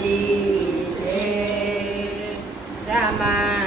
કી જય રામા